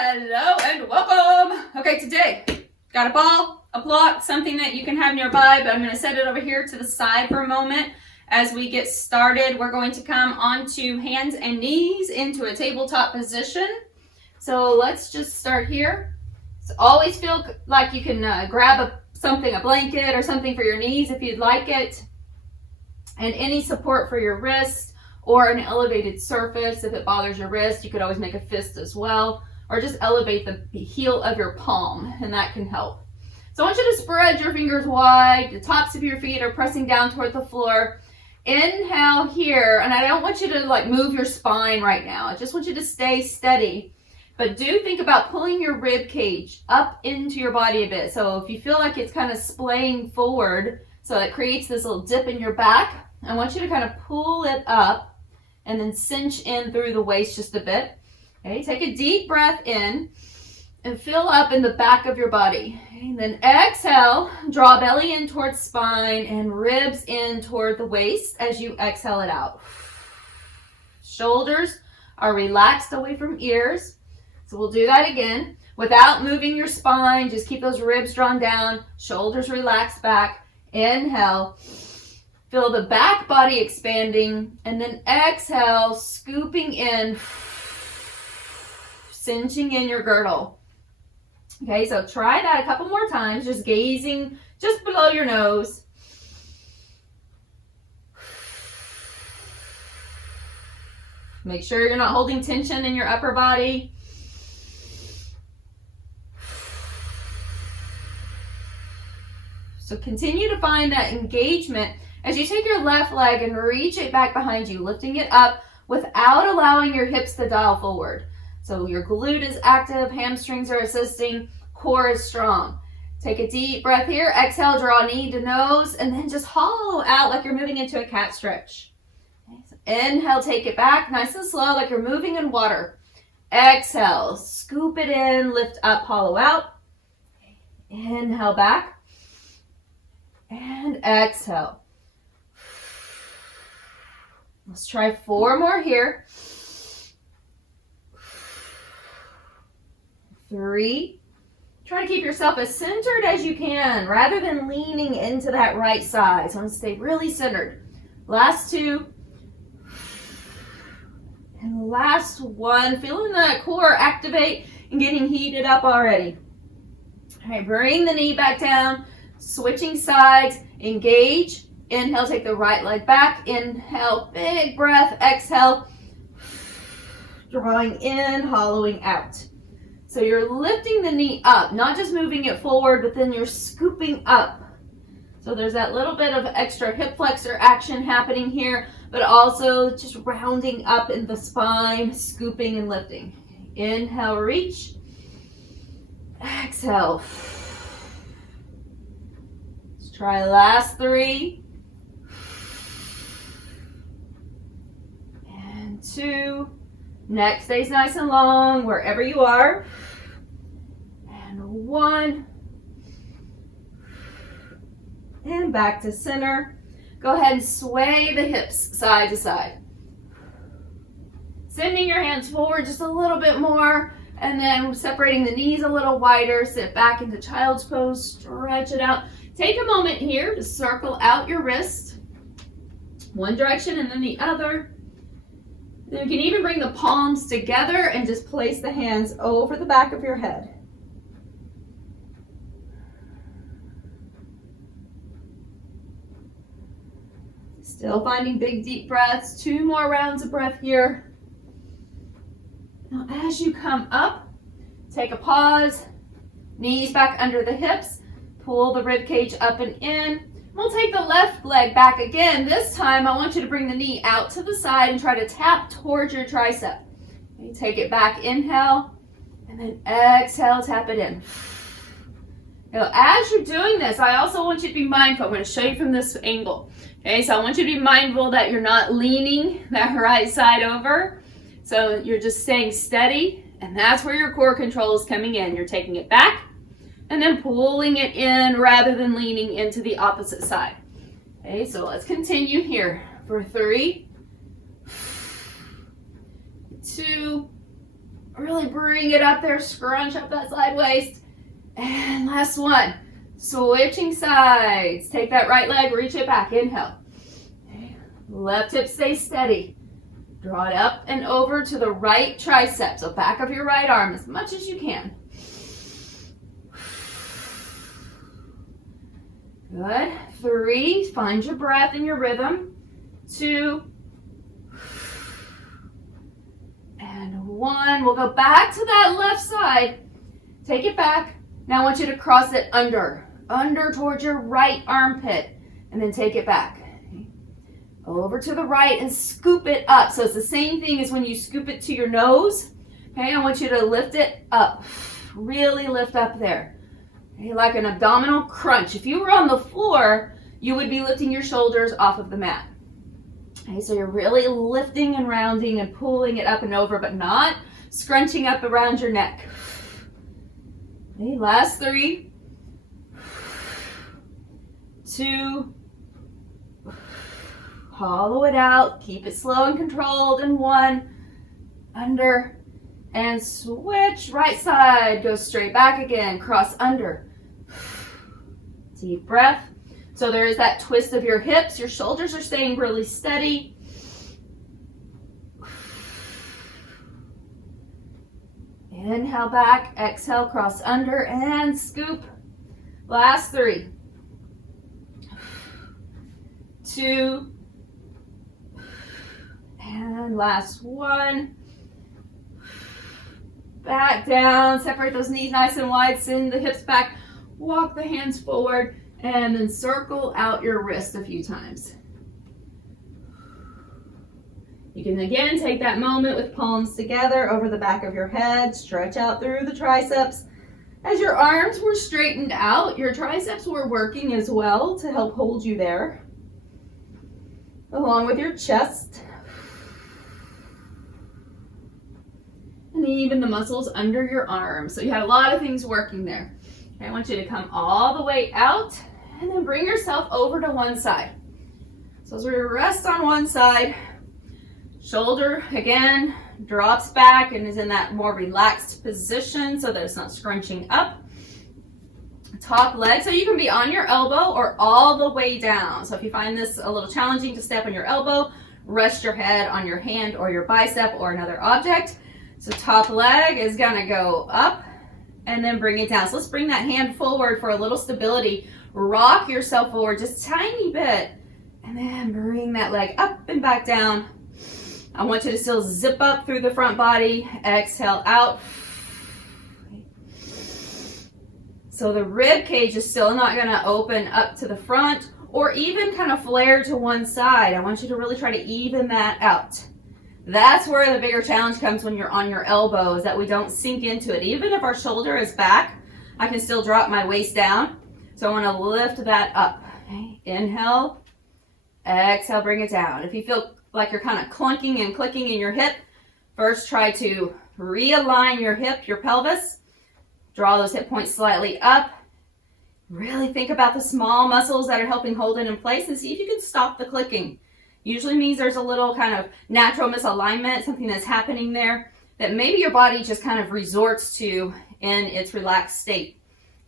Hello and welcome. Okay, today, got a ball, a block, something that you can have nearby, but I'm going to set it over here to the side for a moment. As we get started, we're going to come onto hands and knees into a tabletop position. So let's just start here. So always feel like you can grab a blanket or something for your knees if you'd like it. And any support for your wrist or an elevated surface. If it bothers your wrist, you could always make a fist as well. Or just elevate the heel of your palm, and that can help. So I want you to spread your fingers wide. The tops of your feet are pressing down toward the floor. Inhale here, and I don't want you to move your spine right now. I just want you to stay steady. But do think about pulling your rib cage up into your body a bit. So if you feel like it's kind of splaying forward, so it creates this little dip in your back, I want you to kind of pull it up and then cinch in through the waist just a bit. Okay, take a deep breath in and fill up in the back of your body. Okay, and then exhale, draw belly in towards spine and ribs in toward the waist as you exhale it out. Shoulders are relaxed away from ears. So we'll do that again without moving your spine. Just keep those ribs drawn down, shoulders relaxed back. Inhale, feel the back body expanding, and then exhale, scooping in, cinching in your girdle. Okay, so try that a couple more times, just gazing just below your nose. Make sure you're not holding tension in your upper body. So continue to find that engagement as you take your left leg and reach it back behind you, lifting it up without allowing your hips to dial forward. So your glute is active, hamstrings are assisting, core is strong. Take a deep breath here. Exhale, draw knee to nose, and then just hollow out like you're moving into a cat stretch. Okay, so inhale, take it back, nice and slow, like you're moving in water. Exhale, scoop it in, lift up, hollow out. Inhale back, and exhale. Let's try 4 more here. 3. Try to keep yourself as centered as you can rather than leaning into that right side. So I want to stay really centered. Last 2. And last 1. Feeling that core activate and getting heated up already. All right, bring the knee back down. Switching sides. Engage. Inhale, take the right leg back. Inhale, big breath. Exhale. Drawing in, hollowing out. So you're lifting the knee up, not just moving it forward, but then you're scooping up. So there's that little bit of extra hip flexor action happening here, but also just rounding up in the spine, scooping and lifting. Inhale, reach. Exhale. Let's try last 3. And 2. Neck stays nice and long wherever you are. And 1. And back to center. Go ahead and sway the hips side to side. Sending your hands forward just a little bit more. And then separating the knees a little wider. Sit back into child's pose. Stretch it out. Take a moment here to circle out your wrist. One direction and then the other. Then you can even bring the palms together and just place the hands over the back of your head. Still finding big deep breaths. 2 more rounds of breath here. Now as you come up, take a pause. Knees back under the hips. Pull the rib cage up and in. We'll take the left leg back again. This time, I want you to bring the knee out to the side and try to tap towards your tricep. Okay, take it back, inhale, and then exhale, tap it in. Now, as you're doing this, I also want you to be mindful. I'm going to show you from this angle. Okay, so I want you to be mindful that you're not leaning that right side over. So you're just staying steady, and that's where your core control is coming in. You're taking it back, and then pulling it in rather than leaning into the opposite side. Okay, so let's continue here for 3, 2, Really bring it up there, scrunch up that side waist. And last one, switching sides. Take that right leg, reach it back, inhale. Left hip stays steady. Draw it up and over to the right tricep, so back of your right arm as much as you can. Good. 3, find your breath and your rhythm. 2, and 1. We'll go back to that left side. Take it back. Now I want you to cross it under towards your right armpit, and then take it back. Over to the right and scoop it up. So it's the same thing as when you scoop it to your nose. Okay, I want you to lift it up. Really lift up there. Okay, like an abdominal crunch. If you were on the floor, you would be lifting your shoulders off of the mat. Okay, so you're really lifting and rounding and pulling it up and over, but not scrunching up around your neck. Okay, last 3, 2, hollow it out, keep it slow and controlled, and 1, under, and switch, right side, go straight back again, cross under, deep breath. So there is that twist of your hips, your shoulders are staying really steady. Inhale back, exhale, cross under, and scoop. Last 3, 2, and last 1. Back down, separate those knees nice and wide, send the hips back, walk the hands forward, and then circle out your wrist a few times. You can again take that moment with palms together over the back of your head, stretch out through the triceps. As your arms were straightened out, your triceps were working as well to help hold you there, along with your chest. And even the muscles under your arms. So you had a lot of things working there. Okay, I want you to come all the way out and then bring yourself over to one side. So as we rest on one side, shoulder again drops back and is in that more relaxed position so that it's not scrunching up. Top leg, so you can be on your elbow or all the way down. So if you find this a little challenging to step on your elbow, rest your head on your hand or your bicep or another object. So top leg is gonna go up and then bring it down. So let's bring that hand forward for a little stability. Rock yourself forward just a tiny bit and then bring that leg up and back down. I want you to still zip up through the front body, exhale out. So the rib cage is still not gonna open up to the front or even kind of flare to one side. I want you to really try to even that out. That's where the bigger challenge comes when you're on your elbows, that we don't sink into it. Even if our shoulder is back, I can still drop my waist down. So I want to lift that up. Okay. Inhale, exhale, bring it down. If you feel like you're kind of clunking and clicking in your hip, first try to realign your hip, your pelvis. Draw those hip points slightly up. Really think about the small muscles that are helping hold it in place and see if you can stop the clicking. Usually means there's a little kind of natural misalignment, something that's happening there that maybe your body just kind of resorts to in its relaxed state.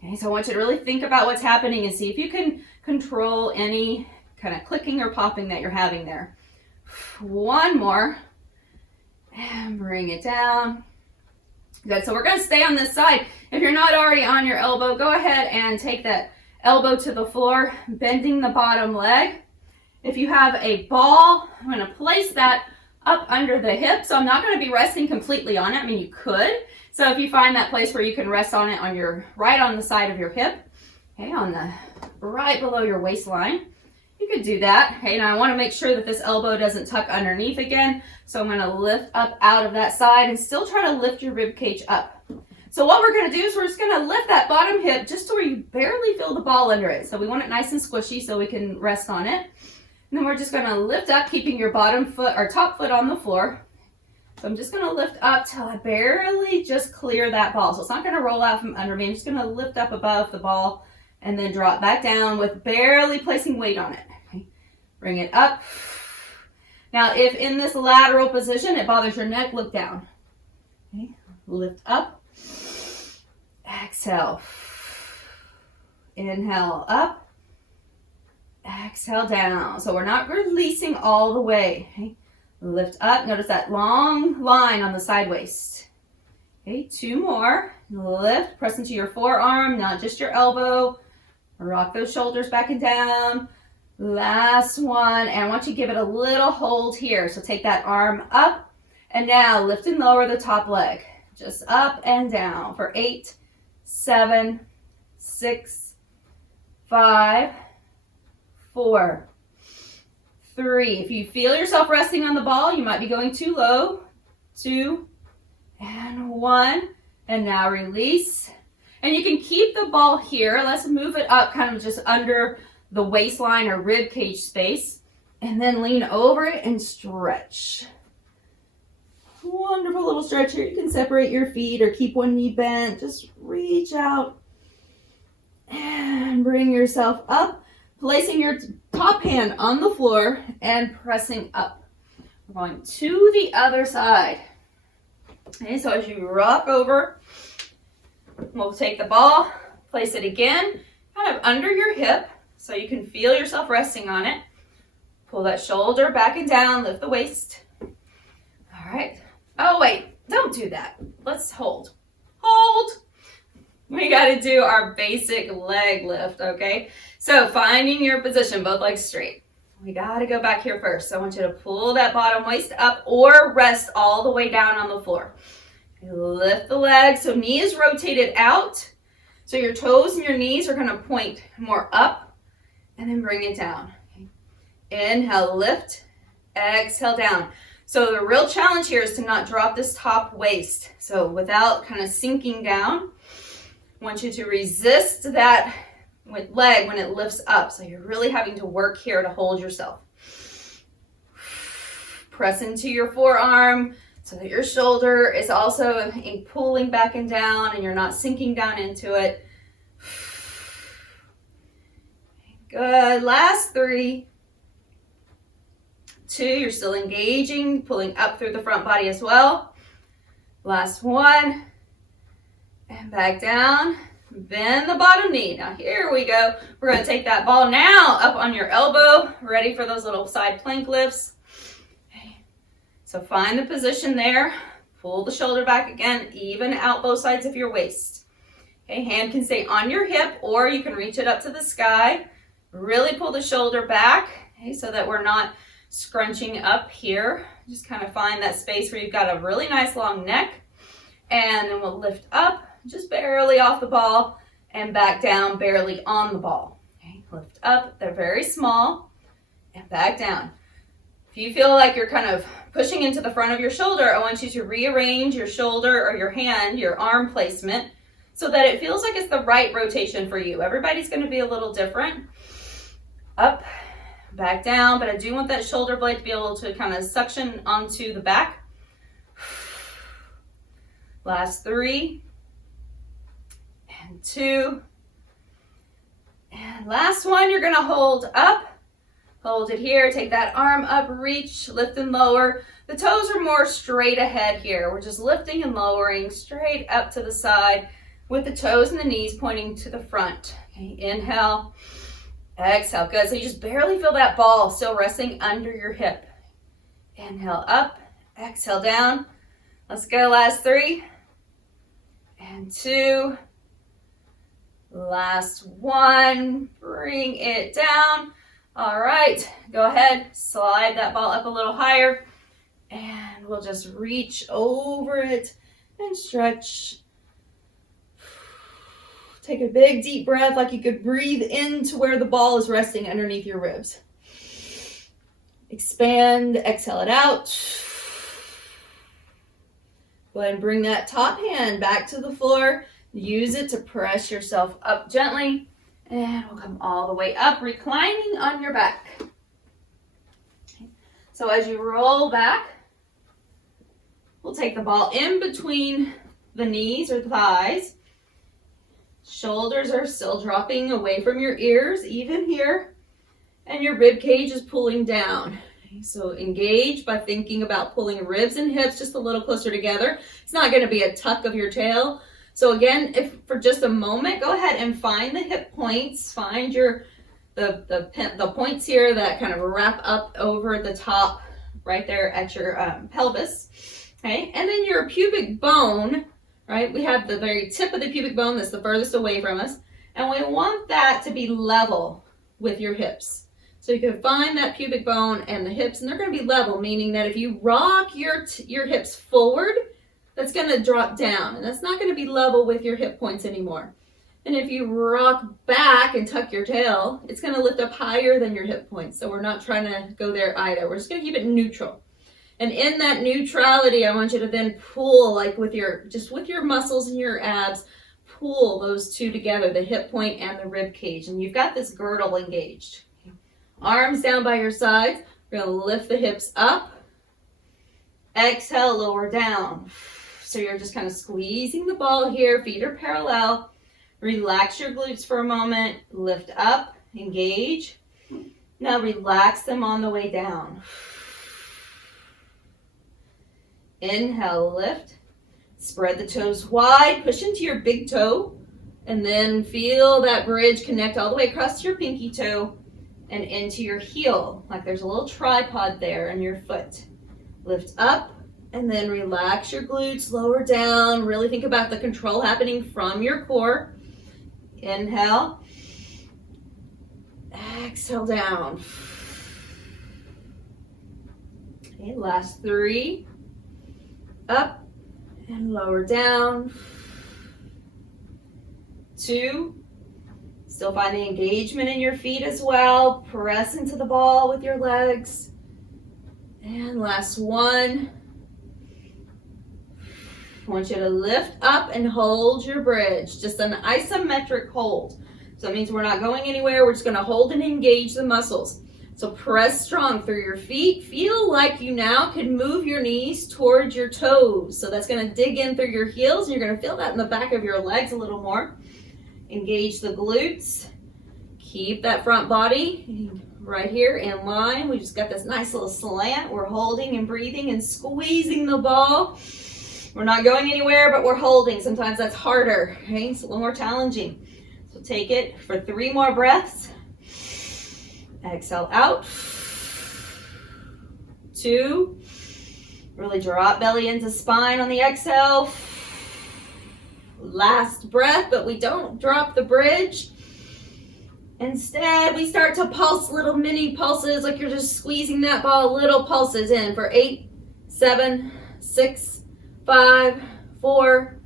Okay, so I want you to really think about what's happening and see if you can control any kind of clicking or popping that you're having there. 1 more, and bring it down. Good, so we're gonna stay on this side. If you're not already on your elbow, go ahead and take that elbow to the floor, bending the bottom leg. If you have a ball, I'm going to place that up under the hip. So I'm not going to be resting completely on it. I mean, you could. So if you find that place where you can rest on it on your right on the side of your hip, okay, on the right below your waistline, you could do that. Okay, now I want to make sure that this elbow doesn't tuck underneath again. So I'm going to lift up out of that side and still try to lift your rib cage up. So what we're going to do is we're just going to lift that bottom hip just to where you barely feel the ball under it. So we want it nice and squishy so we can rest on it. And then we're just going to lift up, keeping your bottom foot or top foot on the floor. So I'm just going to lift up till I barely just clear that ball. So it's not going to roll out from under me. I'm just going to lift up above the ball and then drop back down with barely placing weight on it. Okay. Bring it up. Now, if in this lateral position it bothers your neck, look down. Okay. lift up, exhale, inhale up, exhale down. So we're not releasing all the way. Okay? Lift up, notice that long line on the side waist. Okay, 2 more. Lift, press into your forearm, not just your elbow. Rock those shoulders back and down. Last one, and I want you to give it a little hold here. So take that arm up, and now lift and lower the top leg. Just up and down for 8, 7, 6, 5, 4, 3. If you feel yourself resting on the ball, you might be going too low. 2, and 1, and now release. And you can keep the ball here. Let's move it up kind of just under the waistline or rib cage space, and then lean over it and stretch. Wonderful little stretch here. You can separate your feet or keep one knee bent. Just reach out and bring yourself up, placing your top hand on the floor and pressing up. We're going to the other side. Okay, so as you rock over, we'll take the ball, place it again, kind of under your hip, so you can feel yourself resting on it. Pull that shoulder back and down, lift the waist. All right. Oh, wait, don't do that. Let's hold. Hold. We got to do our basic leg lift, okay? So finding your position, both legs straight. We got to go back here first. So I want you to pull that bottom waist up or rest all the way down on the floor. Lift the legs, so knee is rotated out. So your toes and your knees are going to point more up. And then bring it down. Okay. Inhale, lift, exhale, down. So the real challenge here is to not drop this top waist. So without kind of sinking down, I want you to resist that leg when it lifts up. So you're really having to work here to hold yourself. Press into your forearm so that your shoulder is also pulling back and down and you're not sinking down into it. Good. Last 3, 2, you're still engaging, pulling up through the front body as well. Last 1, and back down. Bend the bottom knee. Now here we go. We're going to take that ball now up on your elbow, ready for those little side plank lifts. Okay. So find the position there. Pull the shoulder back again, even out both sides of your waist. Okay, hand can stay on your hip, or you can reach it up to the sky. Really pull the shoulder back, okay, so that we're not scrunching up here. Just kind of find that space where you've got a really nice long neck. And then we'll lift up, just barely off the ball, and back down, barely on the ball. Okay, lift up, they're very small, and back down. If you feel like you're kind of pushing into the front of your shoulder, I want you to rearrange your shoulder or your hand, your arm placement, so that it feels like it's the right rotation for you. Everybody's going to be a little different. Up, back down, but I do want that shoulder blade to be able to kind of suction onto the back. Last 3, and 2, and last one. You're going to hold up, hold it here, take that arm up, reach, lift and lower. The toes are more straight ahead here. We're just lifting and lowering straight up to the side with the toes and the knees pointing to the front. Okay, inhale. Exhale, good. So you just barely feel that ball still resting under your hip. Inhale up, exhale down. Let's go, last 3, and 2. Last 1, bring it down. All right, go ahead, slide that ball up a little higher, and we'll just reach over it and stretch. Take a big deep breath like you could breathe into where the ball is resting underneath your ribs. Expand, exhale it out. Go ahead and bring that top hand back to the floor. Use it to press yourself up gently. And we'll come all the way up, reclining on your back. Okay. So as you roll back, we'll take the ball in between the knees or thighs. Shoulders are still dropping away from your ears, even here. And your rib cage is pulling down. Okay, so engage by thinking about pulling ribs and hips just a little closer together. It's not going to be a tuck of your tail. So again, if for just a moment, go ahead and find the hip points. Find the points here that kind of wrap up over the top right there at your pelvis. Okay, and then your pubic bone, right? We have the very tip of the pubic bone that's the furthest away from us, and we want that to be level with your hips. So you can find that pubic bone and the hips, and they're going to be level, meaning that if you rock your hips forward, that's going to drop down, and that's not going to be level with your hip points anymore. And if you rock back and tuck your tail, it's going to lift up higher than your hip points. So we're not trying to go there either. We're just going to keep it neutral. And in that neutrality, I want you to then pull, like with your muscles and your abs, pull those two together, the hip point and the rib cage. And you've got this girdle engaged. Arms down by your sides. We're going to lift the hips up. Exhale, lower down. So you're just kind of squeezing the ball here. Feet are parallel. Relax your glutes for a moment. Lift up, engage. Now relax them on the way down. Inhale, lift. Spread the toes wide. Push into your big toe. And then feel that bridge connect all the way across your pinky toe and into your heel. Like there's a little tripod there in your foot. Lift up. And then relax your glutes, lower down. Really think about the control happening from your core. Inhale. Exhale down. Okay, last 3. Up and lower down. 2. Still find the engagement in your feet as well. Press into the ball with your legs. And last 1. I want you to lift up and hold your bridge. Just an isometric hold. So that means we're not going anywhere. We're just going to hold and engage the muscles. So press strong through your feet. Feel like you now can move your knees towards your toes. So that's going to dig in through your heels, and you're going to feel that in the back of your legs a little more. Engage the glutes. Keep that front body right here in line. We just got this nice little slant. We're holding and breathing and squeezing the ball. We're not going anywhere, but we're holding. Sometimes that's harder, okay? It's a little more challenging. So take it for 3 more breaths. Exhale out. 2. Really drop belly into spine on the exhale. Last breath, but we don't drop the bridge. Instead, we start to pulse little mini pulses, like you're just squeezing that ball, little pulses in for 8, 7, 6, 5, 4,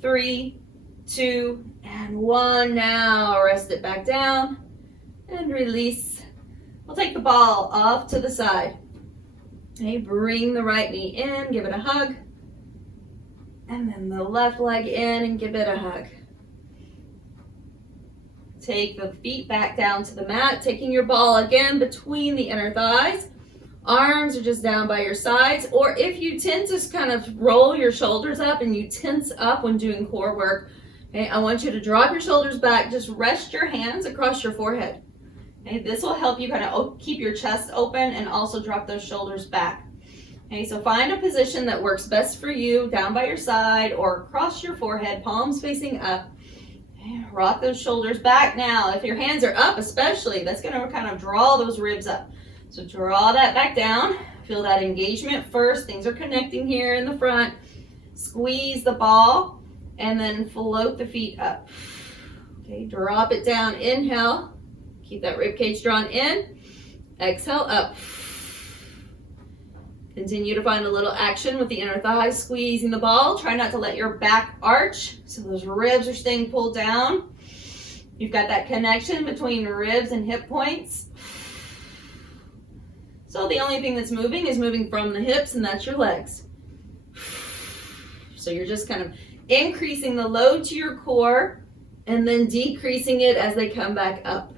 3, 2, and 1. Now rest it back down and release. We'll take the ball off to the side. Okay, bring the right knee in, give it a hug. And then the left leg in and give it a hug. Take the feet back down to the mat, taking your ball again between the inner thighs. Arms are just down by your sides, or if you tend to kind of roll your shoulders up and you tense up when doing core work, okay, I want you to drop your shoulders back. Just rest your hands across your forehead. Okay, this will help you kind of keep your chest open and also drop those shoulders back. Okay, so find a position that works best for you, down by your side or across your forehead, palms facing up. Okay, rock those shoulders back. Now, if your hands are up especially, that's going to kind of draw those ribs up. So draw that back down. Feel that engagement first. Things are connecting here in the front. Squeeze the ball and then float the feet up. Okay, drop it down. Inhale. Keep that rib cage drawn in. Exhale up. Continue to find a little action with the inner thighs, squeezing the ball. Try not to let your back arch so those ribs are staying pulled down. You've got that connection between ribs and hip points. So the only thing that's moving is moving from the hips, and that's your legs. So you're just kind of increasing the load to your core and then decreasing it as they come back up.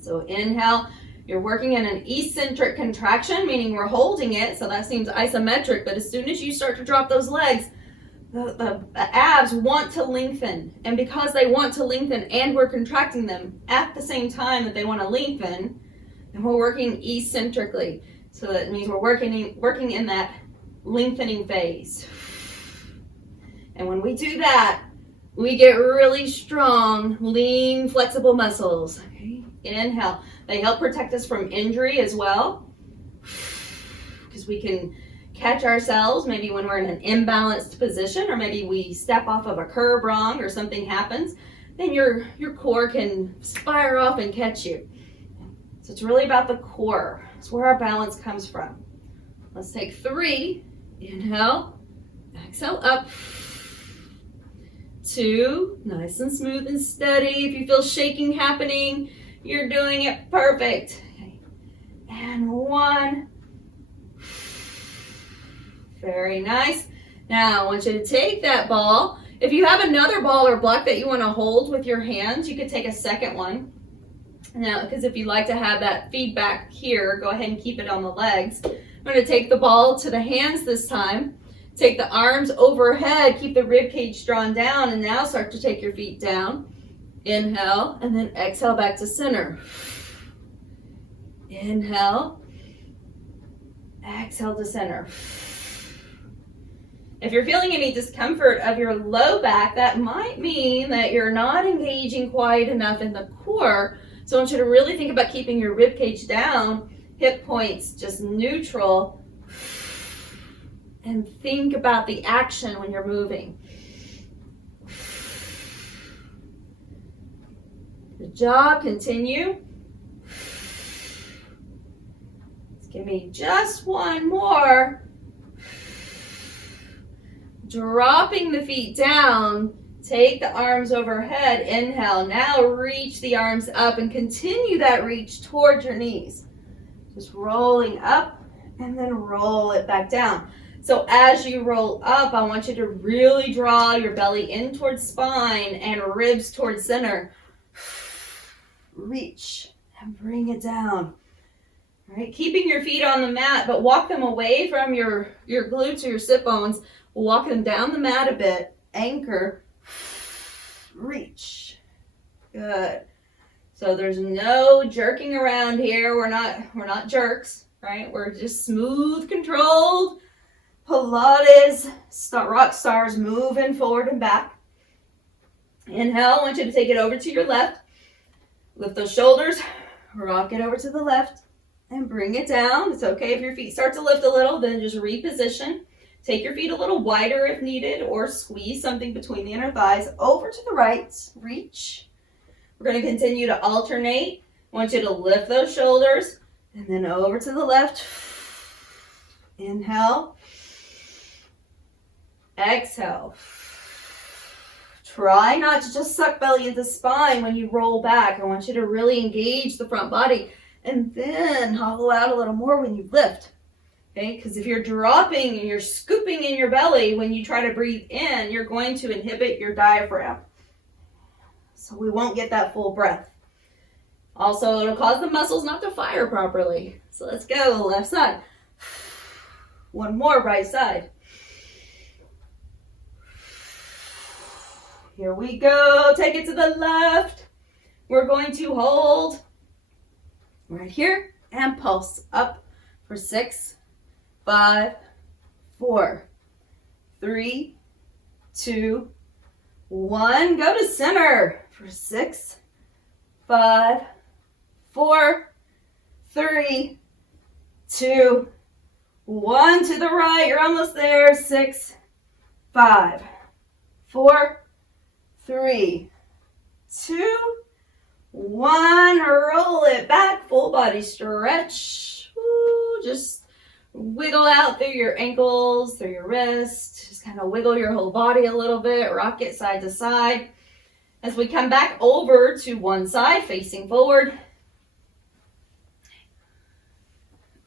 So inhale, you're working in an eccentric contraction, meaning we're holding it, so that seems isometric, but as soon as you start to drop those legs, the abs want to lengthen, and because they want to lengthen and we're contracting them at the same time that they want to lengthen, And we're working eccentrically. So that means we're working in that lengthening phase. And when we do that, we get really strong, lean, flexible muscles. Okay? Inhale. They help protect us from injury as well, because we can catch ourselves maybe when we're in an imbalanced position, or maybe we step off of a curb wrong or something happens, then your core can fire off and catch you. So it's really about the core. It's where our balance comes from. Let's take 3. Inhale, exhale up. 2, nice and smooth and steady. If you feel shaking happening, you're doing it perfect. Okay. And 1. Very nice. Now I want you to take that ball. If you have another ball or block that you want to hold with your hands, you could take a second one. Now, because if you like to have that feedback here, go ahead and keep it on the legs. I'm going to take the ball to the hands this time. Take the arms overhead, keep the rib cage drawn down, and now start to take your feet down. Inhale, and then exhale back to center. Inhale, exhale to center. If you're feeling any discomfort of your low back, that might mean that you're not engaging quite enough in the core. So I want you to really think about keeping your rib cage down, hip points just neutral, and think about the action when you're moving. Good job, continue. Give me just one more. Dropping the feet down, take the arms overhead, inhale. Now reach the arms up and continue that reach towards your knees. Just rolling up and then roll it back down. So as you roll up, I want you to really draw your belly in towards spine and ribs towards center. Reach and bring it down. All right, keeping your feet on the mat, but walk them away from your glutes or your sit bones. Walk them down the mat a bit. Anchor. Reach. Good. So there's no jerking around here. We're not jerks, right? We're just smooth, controlled Pilates rock stars, moving forward and back. Inhale. I want you to take it over to your left. Lift those shoulders. Rock it over to the left and bring it down. It's okay if your feet start to lift a little, then just reposition. Take your feet a little wider if needed, or squeeze something between the inner thighs. Over to the right, reach. We're going to continue to alternate. I want you to lift those shoulders, and then over to the left. Inhale. Exhale. Try not to just suck belly into spine when you roll back. I want you to really engage the front body, and then hollow out a little more when you lift. Okay, because if you're dropping and you're scooping in your belly when you try to breathe in, you're going to inhibit your diaphragm. So we won't get that full breath. Also, it'll cause the muscles not to fire properly. So let's go, left side. One more, right side. Here we go, take it to the left. We're going to hold right here and pulse up for 6, 5, 4, 3, 2, 1. Go to center for 6, 5, 4, 3, 2, 1. To the right, you're almost there. 6, 5, 4, 3, 2, 1. Roll it back. Full body stretch. Ooh, just wiggle out through your ankles, through your wrists. Just kind of wiggle your whole body a little bit. Rock it side to side. As we come back over to one side, facing forward.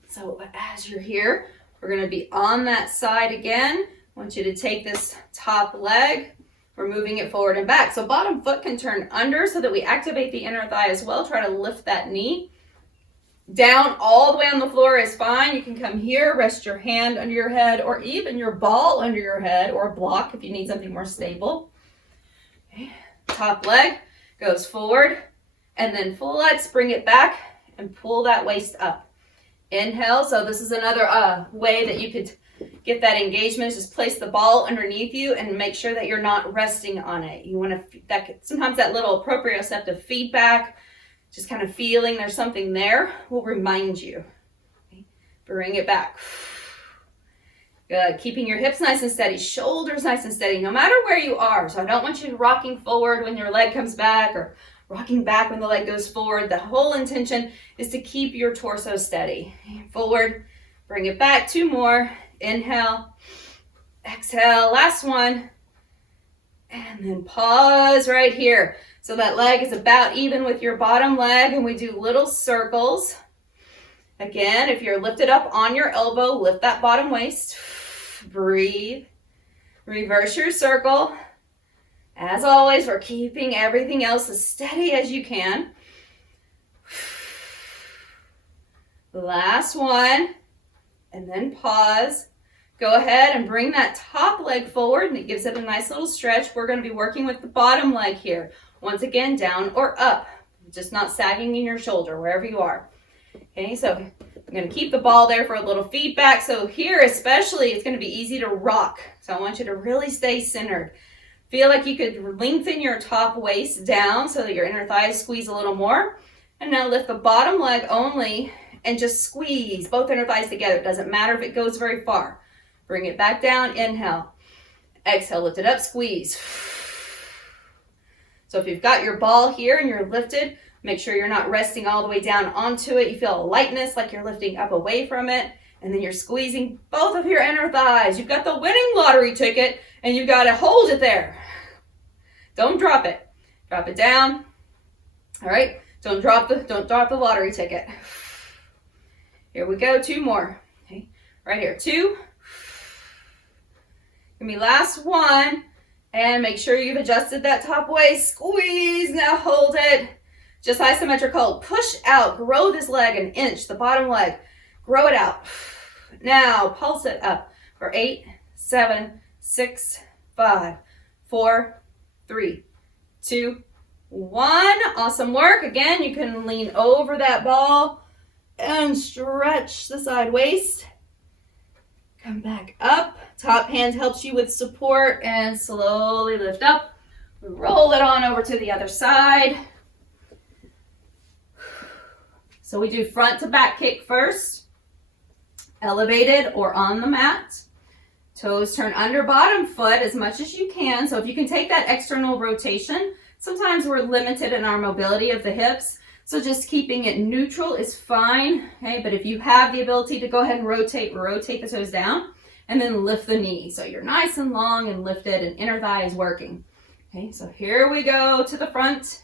So as you're here, we're going to be on that side again. I want you to take this top leg. We're moving it forward and back. So bottom foot can turn under so that we activate the inner thigh as well. Try to lift that knee. Down all the way on the floor is fine. You can come here, rest your hand under your head, or even your ball under your head, or a block if you need something more stable. Okay. Top leg goes forward, and then flex, bring it back, and pull that waist up. Inhale. So this is another way that you could get that engagement. Just place the ball underneath you and make sure that you're not resting on it. You want to, sometimes that little proprioceptive feedback, just kind of feeling there's something there, will remind you. Okay. Bring it back. Good. Keeping your hips nice and steady, shoulders nice and steady, no matter where you are. So I don't want you rocking forward when your leg comes back or rocking back when the leg goes forward. The whole intention is to keep your torso steady. Forward, bring it back. 2 more. Inhale, exhale, last one. And then pause right here. So that leg is about even with your bottom leg, and we do little circles. Again, if you're lifted up on your elbow, lift that bottom waist. Breathe. Reverse your circle. As always, we're keeping everything else as steady as you can. Last one. And then pause. Go ahead and bring that top leg forward, and it gives it a nice little stretch. We're going to be working with the bottom leg here. Once again, down or up. Just not sagging in your shoulder, wherever you are. Okay, so I'm going to keep the ball there for a little feedback. So here especially, it's going to be easy to rock. So I want you to really stay centered. Feel like you could lengthen your top waist down so that your inner thighs squeeze a little more. And now lift the bottom leg only and just squeeze both inner thighs together. It doesn't matter if it goes very far. Bring it back down. Inhale. Exhale, lift it up, squeeze. So if you've got your ball here and you're lifted, make sure you're not resting all the way down onto it. You feel a lightness like you're lifting up away from it. And then you're squeezing both of your inner thighs. You've got the winning lottery ticket and you've got to hold it there. Don't drop it. Drop it down. All right. Don't drop the lottery ticket. Here we go. 2 more. Okay. Right here. 2. Give me last one. And make sure you've adjusted that top waist. Squeeze. Now hold it. Just isometrical. Push out. Grow this leg an inch. The bottom leg. Grow it out. Now pulse it up for 8, 7, 6, 5, 4, 3, 2, 1. Awesome work. Again, you can lean over that ball and stretch the side waist. Come back up. Top hand helps you with support and slowly lift up. Roll it on over to the other side. So we do front to back kick first. Elevated or on the mat. Toes turn under bottom foot as much as you can. So if you can take that external rotation, sometimes we're limited in our mobility of the hips. So just keeping it neutral is fine. Okay, but if you have the ability to go ahead and rotate the toes down and then lift the knee. So you're nice and long and lifted and inner thigh is working. Okay, so here we go to the front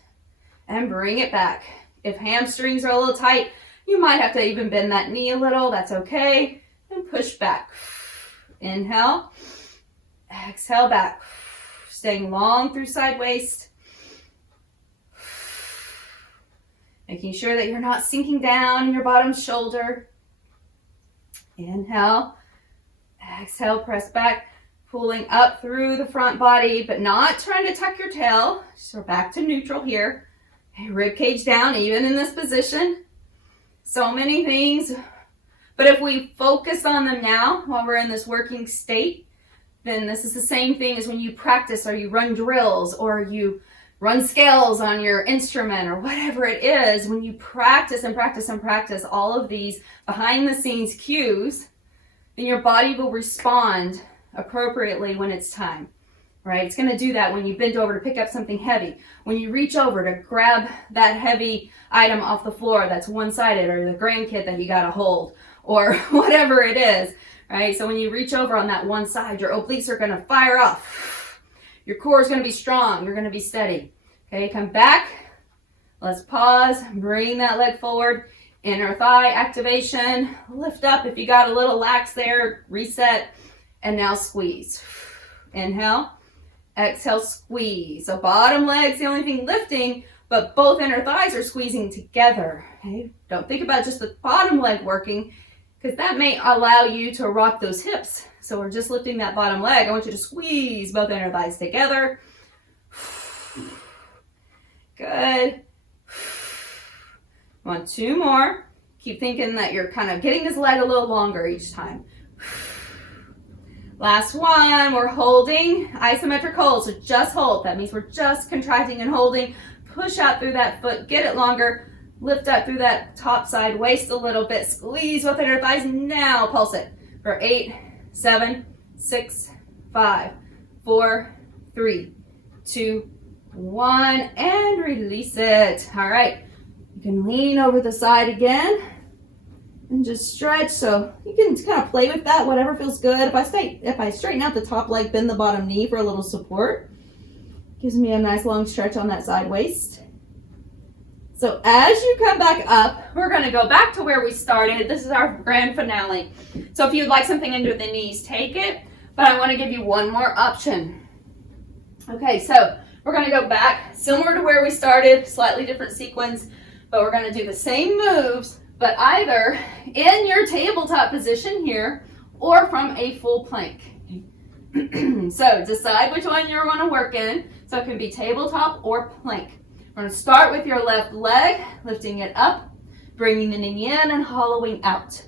and bring it back. If hamstrings are a little tight, you might have to even bend that knee a little. That's okay. And push back. Inhale. Exhale back. Staying long through side waist. Making sure that you're not sinking down in your bottom shoulder. Inhale. Exhale, press back. Pulling up through the front body, but not trying to tuck your tail. So we're back to neutral here. Okay, rib cage down, even in this position. So many things. But if we focus on them now while we're in this working state, then this is the same thing as when you practice or you run drills or you run scales on your instrument or whatever it is. When you practice and practice and practice all of these behind the scenes cues, then your body will respond appropriately when it's time, right? It's going to do that when you bend over to pick up something heavy, when you reach over to grab that heavy item off the floor that's one-sided, or the grandkid that you got to hold, or whatever it is, right? So when you reach over on that one side, your obliques are going to fire off. Your core is going to be strong. You're going to be steady. Okay, come back. Let's pause. Bring that leg forward. Inner thigh activation. Lift up. If you got a little lax there, reset. And now squeeze. Inhale. Exhale, squeeze. So bottom leg's the only thing lifting, but both inner thighs are squeezing together. Okay? Don't think about just the bottom leg working, because that may allow you to rock those hips. So we're just lifting that bottom leg. I want you to squeeze both inner thighs together. Good. Come on, 2 more. Keep thinking that you're kind of getting this leg a little longer each time. Last one, we're holding isometric hold, so just hold. That means we're just contracting and holding. Push out through that foot, get it longer. Lift up through that top side waist a little bit. Squeeze with your thighs. Now pulse it for 8, 7, 6, 5, 4, 3, 2, 1, and release it. All right, you can lean over the side again and just stretch. So you can kind of play with that, whatever feels good. If I straighten out the top leg, bend the bottom knee for a little support, gives me a nice long stretch on that side waist. So as you come back up, we're going to go back to where we started. This is our grand finale. So if you'd like something under the knees, take it. But I want to give you one more option. Okay, so we're going to go back similar to where we started, slightly different sequence, but we're going to do the same moves, but either in your tabletop position here or from a full plank. So decide which one you're going to work in. So it can be tabletop or plank. We're going to start with your left leg, lifting it up, bringing the knee in and hollowing out.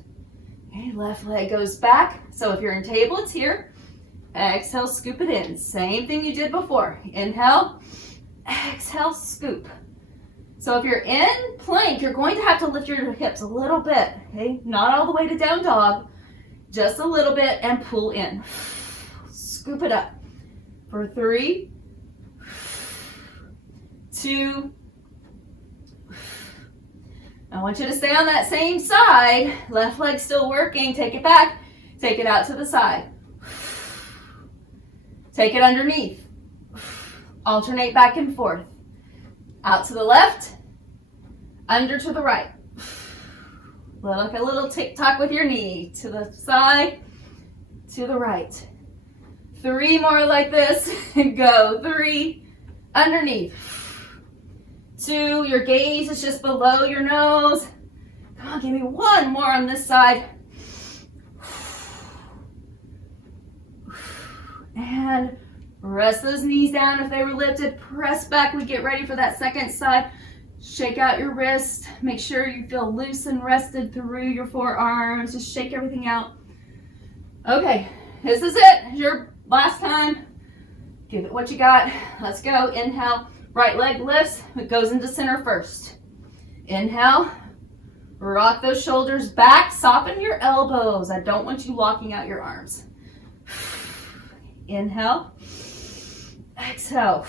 Okay, left leg goes back. So if you're in table, it's here. Exhale, scoop it in. Same thing you did before. Inhale, exhale, scoop. So if you're in plank, you're going to have to lift your hips a little bit. Okay, not all the way to down dog, just a little bit, and pull in. Scoop it up for 3, 2. I want you to stay on that same side. Left leg still working. Take it back. Take it out to the side. Take it underneath. Alternate back and forth. Out to the left. Under to the right. Like a little tick-tock with your knee. To the side. To the right. 3 more like this. Go. 3. Underneath. 2, your gaze is just below your nose. Come on, give me 1 more on this side. And rest those knees down if they were lifted. Press back. We get ready for that second side. Shake out your wrist. Make sure you feel loose and rested through your forearms. Just shake everything out. Okay, this is it. Your last time. Give it what you got. Let's go. Inhale. Right leg lifts, it goes into center first. Inhale, rock those shoulders back, soften your elbows. I don't want you locking out your arms. Inhale, exhale.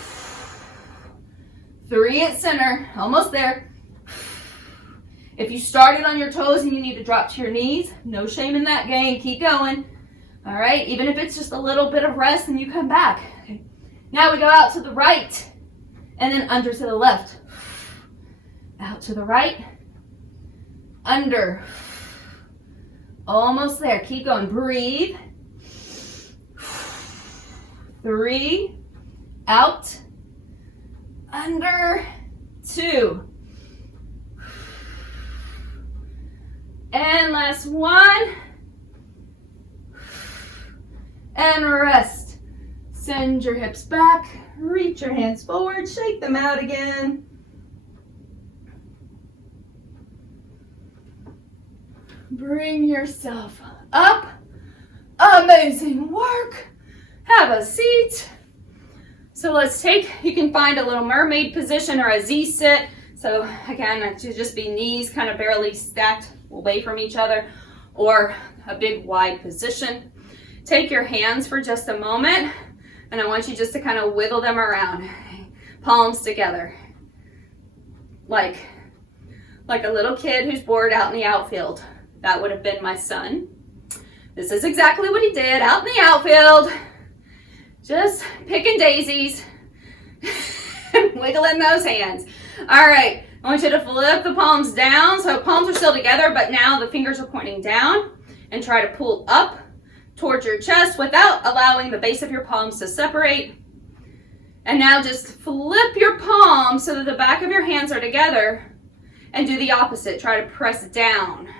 3 at center, almost there. If you started on your toes and you need to drop to your knees, no shame in that, gang. Keep going. All right, even if it's just a little bit of rest and you come back. Okay. Now we go out to the right. And then under to the left. Out to the right. Under. Almost there. Keep going. Breathe. 3. Out. Under. 2. And last 1. And rest. Send your hips back. Reach your hands forward, shake them out again. Bring yourself up. Amazing work. Have a seat. So let's take, you can find a little mermaid position or a Z sit. So again, it should just be knees kind of barely stacked away from each other, or a big wide position. Take your hands for just a moment. And I want you just to kind of wiggle them around. Palms together. Like a little kid who's bored out in the outfield. That would have been my son. This is exactly what he did out in the outfield. Just picking daisies. Wiggling those hands. All right. I want you to flip the palms down. So palms are still together, but now the fingers are pointing down. And try to pull up towards your chest without allowing the base of your palms to separate. And now just flip your palms so that the back of your hands are together and do the opposite. Try to press down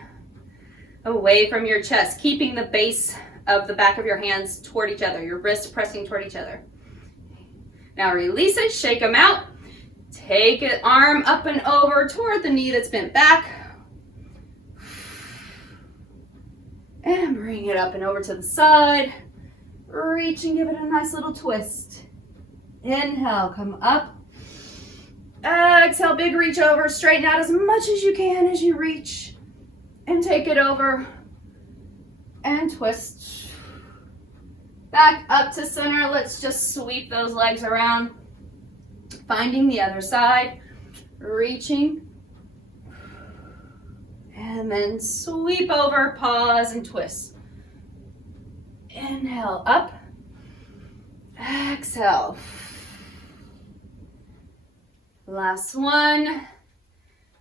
away from your chest, keeping the base of the back of your hands toward each other, your wrists pressing toward each other. Now release it, shake them out. Take an arm up and over toward the knee that's bent back. And bring it up and over to the side. Reach and give it a nice little twist. Inhale, come up. Exhale, big reach over. Straighten out as much as you can as you reach. And take it over. And twist. Back up to center. Let's just sweep those legs around. Finding the other side. Reaching. And then sweep over, pause, and twist. Inhale, up. Exhale. Last one.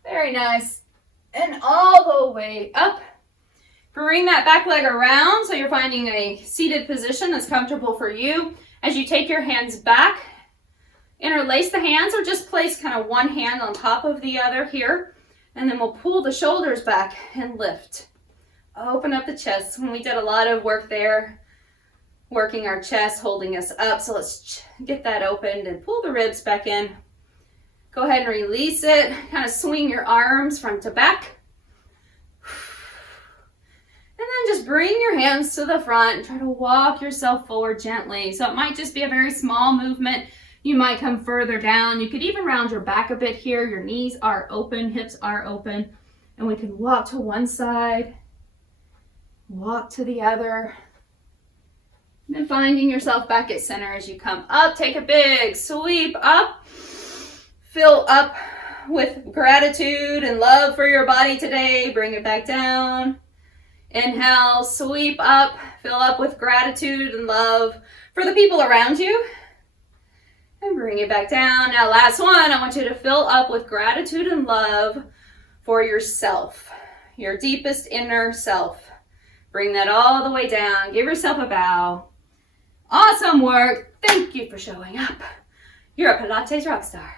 Very nice. And all the way up. Bring that back leg around so you're finding a seated position that's comfortable for you. As you take your hands back, interlace the hands or just place kind of one hand on top of the other here. And then we'll pull the shoulders back and lift. Open up the chest. When we did a lot of work there, working our chest, holding us up. So let's get that opened and pull the ribs back in. Go ahead and release it. Kind of swing your arms front to back. And then just bring your hands to the front and try to walk yourself forward gently. So it might just be a very small movement. You might come further down. You could even round your back a bit here. Your knees are open, hips are open. And we can walk to one side, walk to the other. And then finding yourself back at center as you come up. Take a big sweep up. Fill up with gratitude and love for your body today. Bring it back down. Inhale, sweep up. Fill up with gratitude and love for the people around you. And bring it back down. Now last one, I want you to fill up with gratitude and love for yourself, your deepest inner self. Bring that all the way down. Give yourself a bow. Awesome work. Thank you for showing up. You're a Pilates rock star.